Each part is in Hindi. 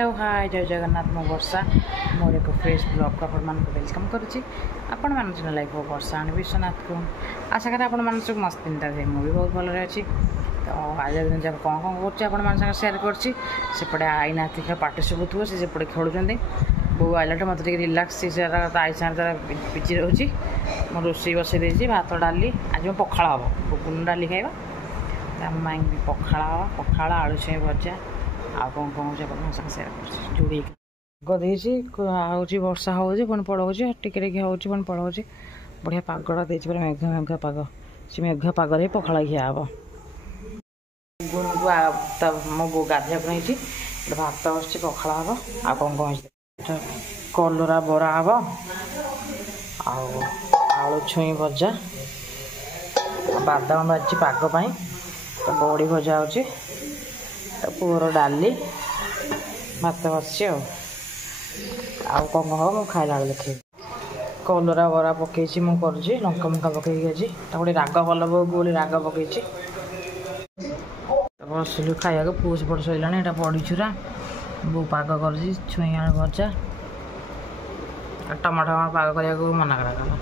हेलो हाय जय जगन्नाथ मो वर्षा मोर एक फ्रेश ब्लॉग को आपण वेलकम करुच्ची आपण मान चैनल लाइफ वर्षा विश्वनाथ को आशा करें आपण सब मस्त चिंता थे मुझे बहुत भल अच्छी तो आज दिन जब कौन कौन कर सेयार करपटे आई ना पार्टी सब थो सेपटे खेलुं बो आइलाटे मत रिलैक्स आई सारे बिजी रोचे मो रोषे बसई भात डाली आज मैं पखाड़ हम बुकुन डाली खाଇବା माई भी पखाड़ हम पखाड़ आलू छुई भजा आ कौन कौन सेयार कर जोड़ी गदेजी आऊँगी वर्षा होगी पुणी पड़ोची टिके टिके होगी पुणी पड़ोची बढ़िया पागटा देती पूरा मेघ मेघ पाग से मेघ पागे पखाड़ खिया हम गुण को मो बो गाधिया नहीं भात बस पखाड़ हम आ कौन कौन कलरा बरा हम आलू छुई भजा बादाम भाजी पागपाई तो बड़ी भजा हो पुअर डाली भात बस आउ कौन कौन मुझे खाला देखे कलरा बरा पकई मुझे लंका मुंका पकई आज राग भल बोली राग पकई बसलु खाया पुष पड़ सर बड़ी चूरा बो पाग कर छुई आलू भजा टमाटो पाग करने को मना करा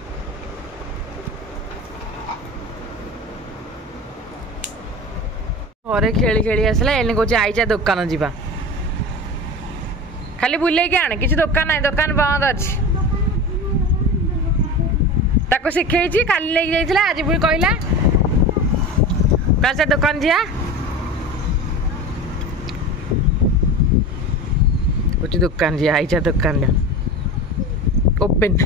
घरे खेली खेली आसला एने कौच आईचा दुकान जीवा खाली बुले आने किसी दुकान ना दुकान बंद अच्छी ताको शिखई खाली लेके जाइला आज पुणी कहला कल दुकान जा कुछ दुकान जी आईचा दुकान ओपन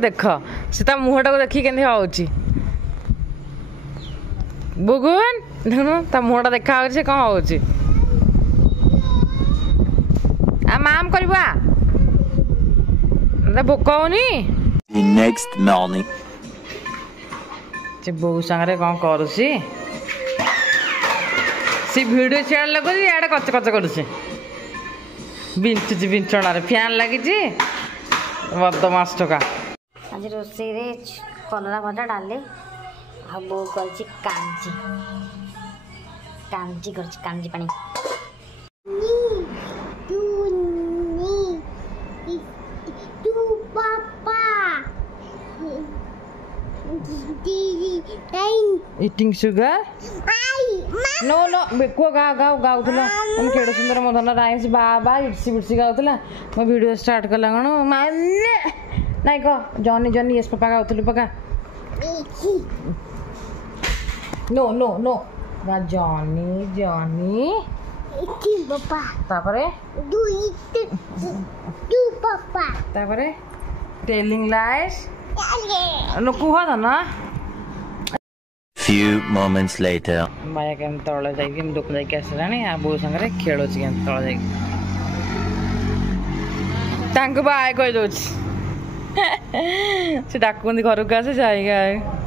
देख से मुहटा को देखी के बुगुन देखु मुहटा देखा कौन हो माम कर भोक होनी बो सांगे कौन कर भिडियो सियाड़ लगुच इे कच कच कर बिंचुची बिंचणार फैन लगी बदमाश टोका आज रोषे कलरा भजा डाली आ बो कर कांजी कांजी कर कांजी पानी Eating sugar? No no Beko गा गा गाउथला मन केडो सुंदर मधन राइम्स बाबा इट्सी बिट्सी गाउथला मैं वीडियो स्टार्ट कला गण माने नाही को जॉनी जॉनी यस पापा गाउथलु पका नो नो नो गा जॉनी जॉनी इट्टी पापा तापरे डू पापा तापरे टेलिंग लाइस नो कुहा ना Few moments later. माया के तले जाइए दुकान जाके आसलानी आ बो संगे खेलुच के तले जाके बाय कह दो से डाकुंदी घर को आसे जाएगा